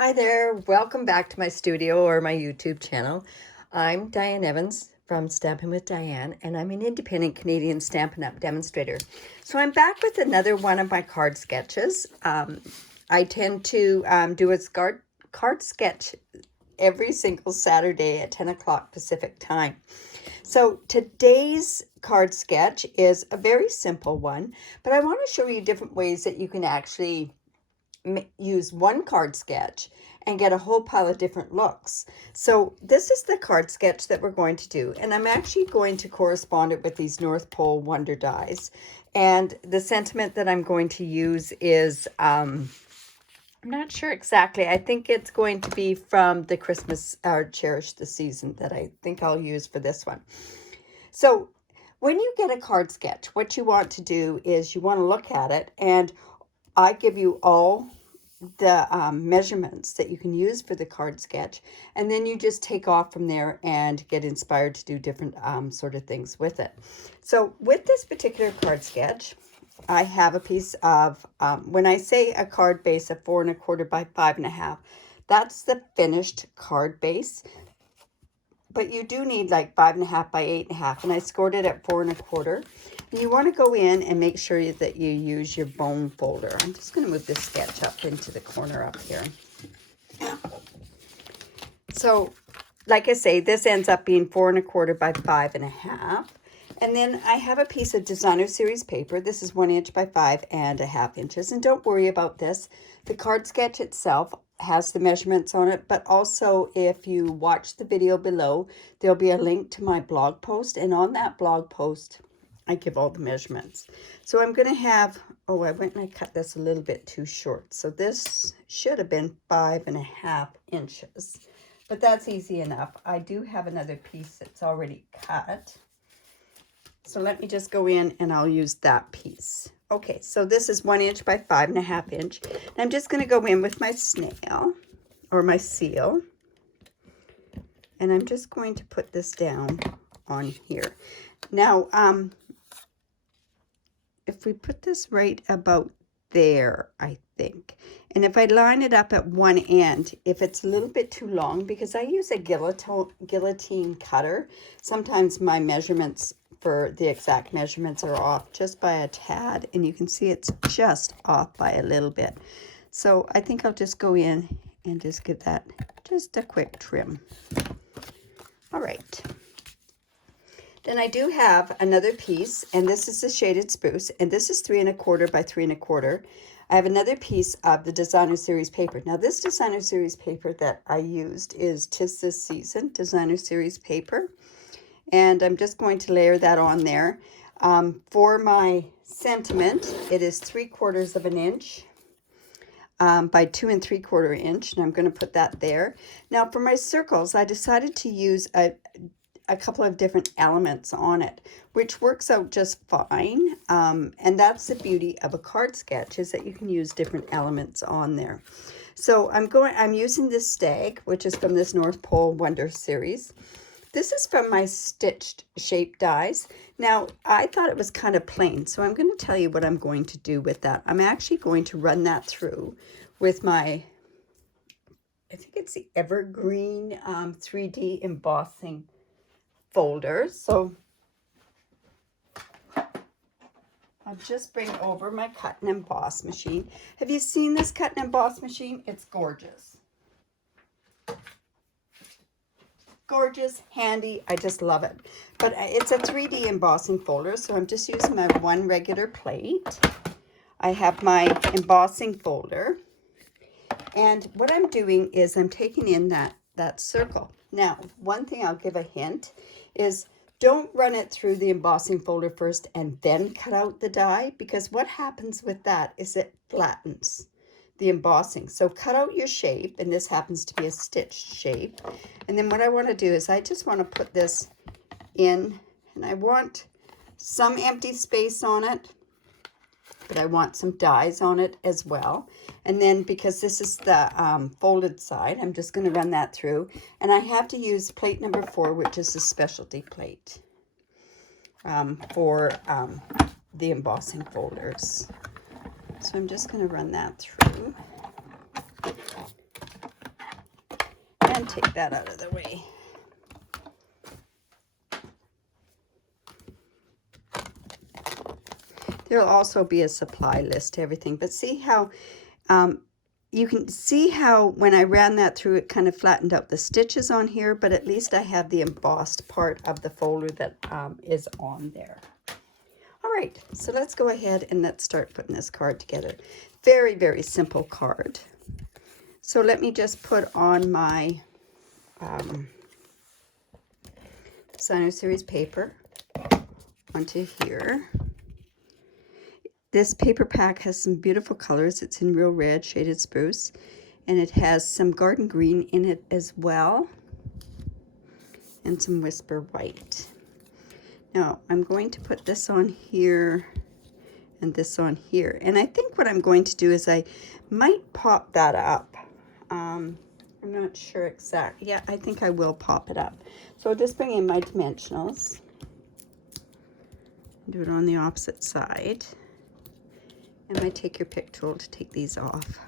Hi there, welcome back to my studio or my YouTube channel. I'm Diane Evans from Stampin' with Diane, and I'm an independent Canadian Stampin' Up Demonstrator. So I'm back with another one of my card sketches. I tend to do a card sketch every single Saturday at 10 o'clock Pacific time. So today's card sketch is a very simple one, but I want to show you different ways that you can actually use one card sketch and get a whole pile of different looks. So this is the card sketch that we're going to do, and I'm actually going to correspond it with these North Pole Wonder dies. And the sentiment that I'm going to use is, I'm not sure exactly. I think it's going to be from the Christmas or Cherish the Season that I think I'll use for this one. So when you get a card sketch, what you want to do is you want to look at it, and I give you all the measurements that you can use for the card sketch, and then you just take off from there and get inspired to do different sort of things with it. So with this particular card sketch, I have a piece of, when I say a card base of 4 1/4 by 5 1/2, that's the finished card base. But you do need like 5 1/2 by 8 1/2, and I scored it at 4 1/4. And you want to go in and make sure that you use your bone folder. I'm just going to move this sketch up into the corner up here. So, like I say, this ends up being 4 1/4 by 5 1/2. And then I have a piece of designer series paper. This is 1 inch by 5 1/2 inches. And don't worry about this. The card sketch itself has the measurements on it, but also if you watch the video below, there'll be a link to my blog post, and on that blog post I give all the measurements. So I'm going to have, oh, I went and I cut this a little bit too short, so this should have been 5 1/2 inches, but that's easy enough. I do have another piece that's already cut, so let me just go in and I'll use that piece. Okay, so this is 1 inch by 5 1/2 inch. And I'm just going to go in with my snail or my seal. And I'm just going to put this down on here. Now, if we put this right about there, I think. And if I line it up at one end, if it's a little bit too long, because I use a guillotine cutter, sometimes my measurements for the exact measurements are off just by a tad, and you can see it's just off by a little bit. So I think I'll just go in and just give that just a quick trim. All right. Then I do have another piece, and this is the shaded spruce, and this is 3 1/4 by 3 1/4. I have another piece of the designer series paper. Now this designer series paper that I used is 'Tis This Season designer series paper. And I'm just going to layer that on there. For my sentiment, it is 3/4 of an inch by 2 3/4 inch, and I'm going to put that there. Now for my circles, I decided to use a couple of different elements on it, which works out just fine. And that's the beauty of a card sketch, is that you can use different elements on there. So I'm using this stag, which is from this North Pole Wonder series. This is from my stitched shape dies. Now, I thought it was kind of plain, so I'm going to tell you what I'm going to do with that. I'm actually going to run that through with my, I think it's the Evergreen 3D embossing folder. So I'll just bring over my cut and emboss machine. Have you seen this cut and emboss machine? It's gorgeous. Gorgeous, handy, I just love it. But it's a 3D embossing folder, so I'm just using my one regular plate. I have my embossing folder, and what I'm doing is I'm taking in that circle. Now, one thing I'll give a hint is don't run it through the embossing folder first and then cut out the die, because what happens with that is it flattens the embossing. So cut out your shape, and this happens to be a stitched shape. And then what I want to do is I just want to put this in, and I want some empty space on it, but I want some dies on it as well. And then because this is the folded side, I'm just going to run that through. And I have to use plate number 4, which is a specialty plate for the embossing folders. So I'm just going to run that through. And take that out of the way. There'll also be a supply list to everything. But see how you can see how when I ran that through, it kind of flattened out the stitches on here, but at least I have the embossed part of the folder that is on there. All right, so let's go ahead and let's start putting this card together. Very, very simple card. So let me just put on my Designer Series paper onto here. This paper pack has some beautiful colors. It's in real red, shaded spruce, and it has some garden green in it as well, and some whisper white. Now, I'm going to put this on here and this on here, and I think what I'm going to do is I might pop that up. I'm not sure exactly. Yeah, I think I will pop it up. So I'll just bring in my dimensionals. Do it on the opposite side. And I take your pick tool to take these off.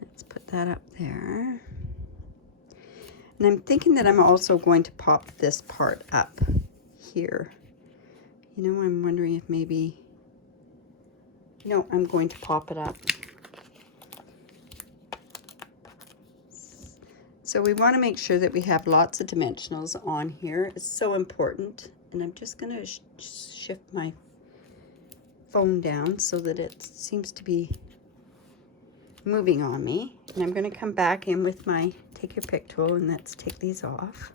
Let's put that up there. And I'm thinking that I'm also going to pop this part up here. You know, I'm wondering if maybe, no, I'm going to pop it up. So we want to make sure that we have lots of dimensionals on here. It's so important. And I'm just going to shift my phone down so that it seems to be moving on me. And I'm going to come back in with my take your pick tool, and let's take these off.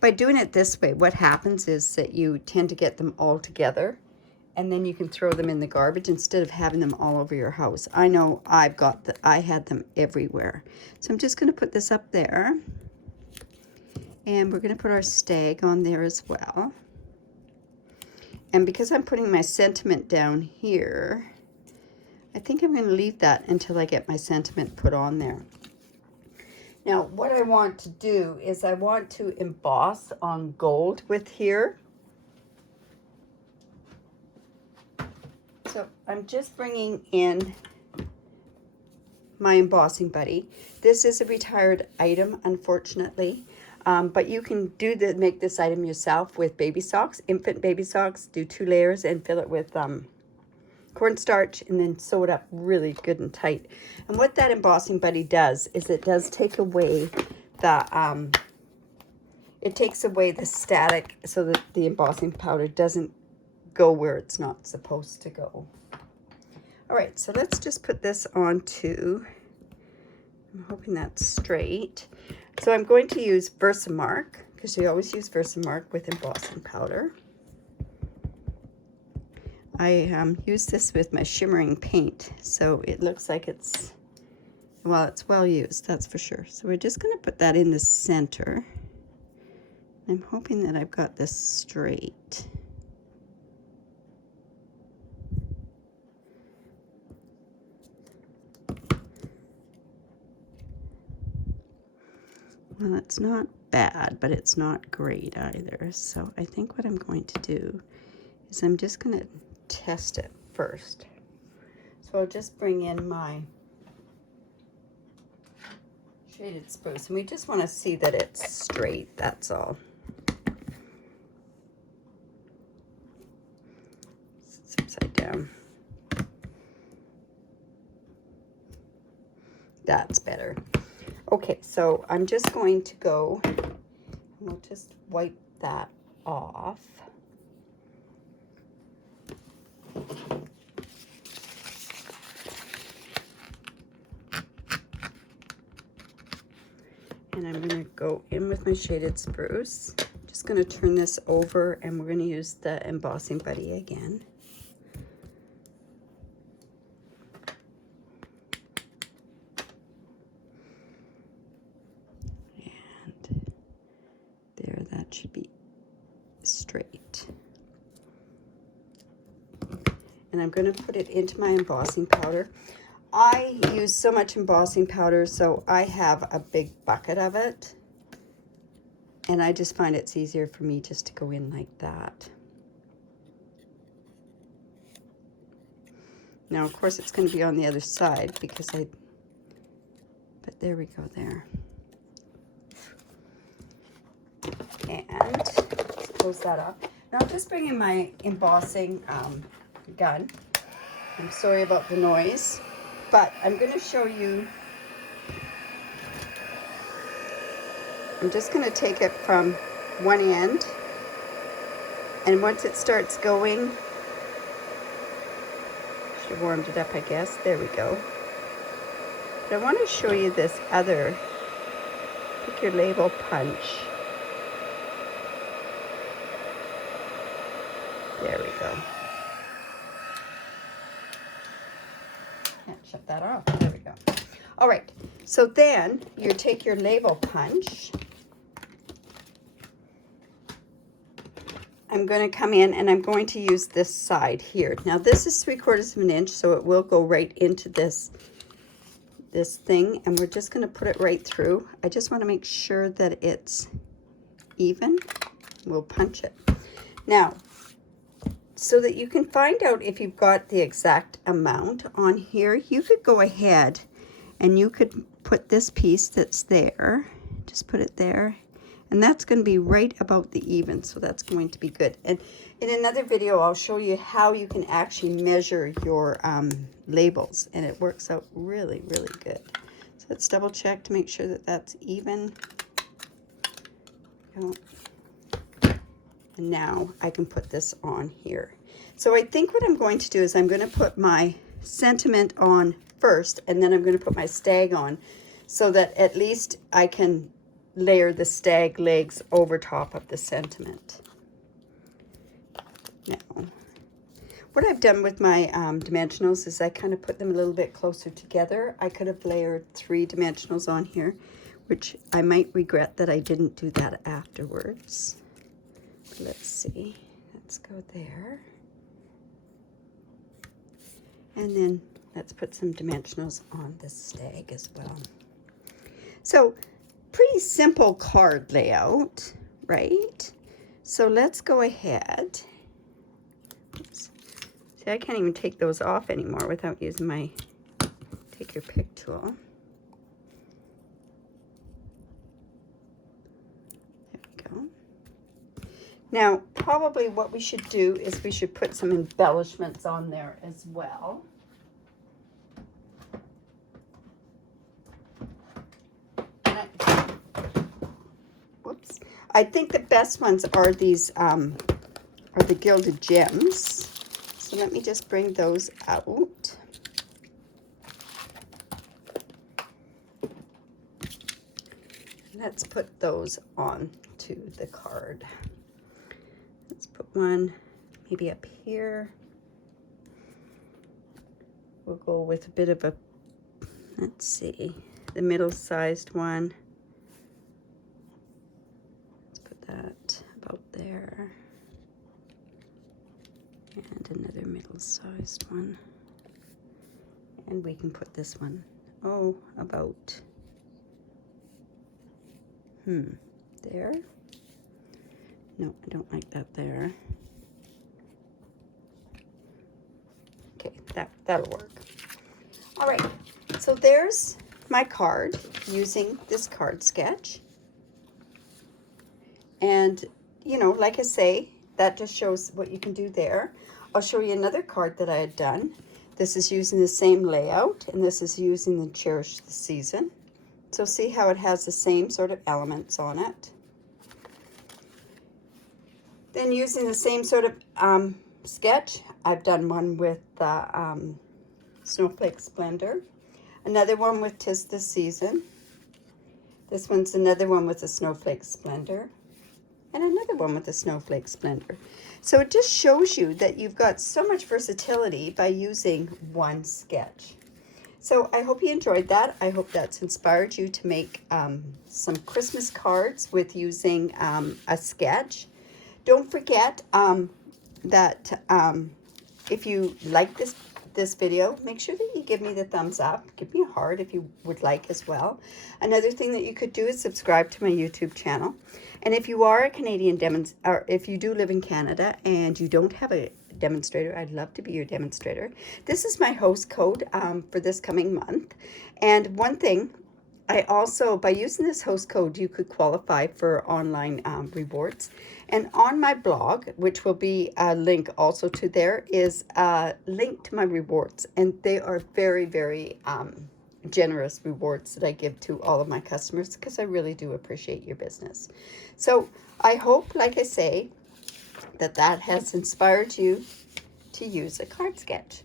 By doing it this way, what happens is that you tend to get them all together, and then you can throw them in the garbage instead of having them all over your house. I know I had them everywhere. So I'm just going to put this up there. And we're going to put our stag on there as well. And because I'm putting my sentiment down here, I think I'm going to leave that until I get my sentiment put on there. Now, what I want to do is I want to emboss on gold with here. So I'm just bringing in my embossing buddy. This is a retired item, unfortunately. But you can make this item yourself with baby socks, infant baby socks. Do 2 layers and fill it with cornstarch, and then sew it up really good and tight. And what that embossing buddy does is it does take away the static, so that the embossing powder doesn't go where it's not supposed to go. All right, so let's just put this onto. I'm hoping that's straight. So I'm going to use Versamark, because you always use Versamark with embossing powder. I use this with my shimmering paint, so it looks like it's well used, that's for sure. So we're just going to put that in the center. I'm hoping that I've got this straight. Well, it's not bad, but it's not great either. So I think what I'm going to do is I'm just going to test it first. So I'll just bring in my shaded spruce, and we just want to see that it's straight, that's all. It's upside down. That's better. Okay, so I'm just going to go, and we'll just wipe that off. And I'm going to go in with my shaded spruce. I'm just going to turn this over, and we're going to use the embossing buddy again. That should be straight. And I'm going to put it into my embossing powder. I use so much embossing powder, so I have a big bucket of it. And I just find it's easier for me just to go in like that. Now, of course, it's going to be on the other side because but there we go there. And close that up. Now I'm just bringing my embossing gun. I'm sorry about the noise, but I'm going to show you. I'm just going to take it from one end, and once it starts going, should have warmed it up, I guess. There we go. But I want to show you this other, pick your label punch. There we go. Can't shut that off. There we go. All right. So then you take your label punch. I'm going to come in and I'm going to use this side here. Now this is 3/4 of an inch, so it will go right into this thing, and we're just going to put it right through. I just want to make sure that it's even. We'll punch it. Now, so that you can find out if you've got the exact amount on here, you could go ahead and you could put this piece that's there, just put it there, and that's going to be right about the even, so that's going to be good. And in another video, I'll show you how you can actually measure your labels, and it works out really, really good. So let's double check to make sure that that's even. And now I can put this on here. So I think what I'm going to do is I'm going to put my sentiment on first, and then I'm going to put my stag on, so that at least I can layer the stag legs over top of the sentiment. Now, what I've done with my dimensionals is I kind of put them a little bit closer together. I could have layered 3 dimensionals on here, which I might regret that I didn't do that afterwards. Let's see. Let's go there. And then let's put some dimensionals on the stag as well. So, pretty simple card layout, right? So let's go ahead. Oops. See, I can't even take those off anymore without using my take your pick tool. There we go. Now, probably what we should do is we should put some embellishments on there as well. Whoops. I think the best ones are these, are the gilded gems. So let me just bring those out. Let's put those on to the card. Let's put one maybe up here. We'll go with a bit of a, let's see, the middle-sized one. Let's put that about there. And another middle-sized one. And we can put this one, oh, about, there. No, I don't like that there. Okay, that'll work. All right, so there's my card using this card sketch. And, you know, like I say, that just shows what you can do there. I'll show you another card that I had done. This is using the same layout, and this is using the Cherish the Season. So see how it has the same sort of elements on it. Then using the same sort of sketch, I've done one with Snowflake Splendor, another one with 'Tis the Season. This one's another one with the Snowflake Splendor, and another one with the Snowflake Splendor. So it just shows you that you've got so much versatility by using one sketch. So I hope you enjoyed that. I hope that's inspired you to make some Christmas cards with using a sketch. Don't forget that if you like this video, make sure that you give me the thumbs up. Give me a heart if you would like as well. Another thing that you could do is subscribe to my YouTube channel. And if you are a Canadian or if you do live in Canada and you don't have a demonstrator. I'd love to be your demonstrator. This is my host code for this coming month. And one thing, I also, by using this host code, you could qualify for online rewards. And on my blog, which will be a link also to there, is a link to my rewards. And they are very, very generous rewards that I give to all of my customers because I really do appreciate your business. So I hope, like I say, that has inspired you to use a card sketch.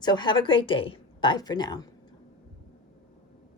So have a great day. Bye for now.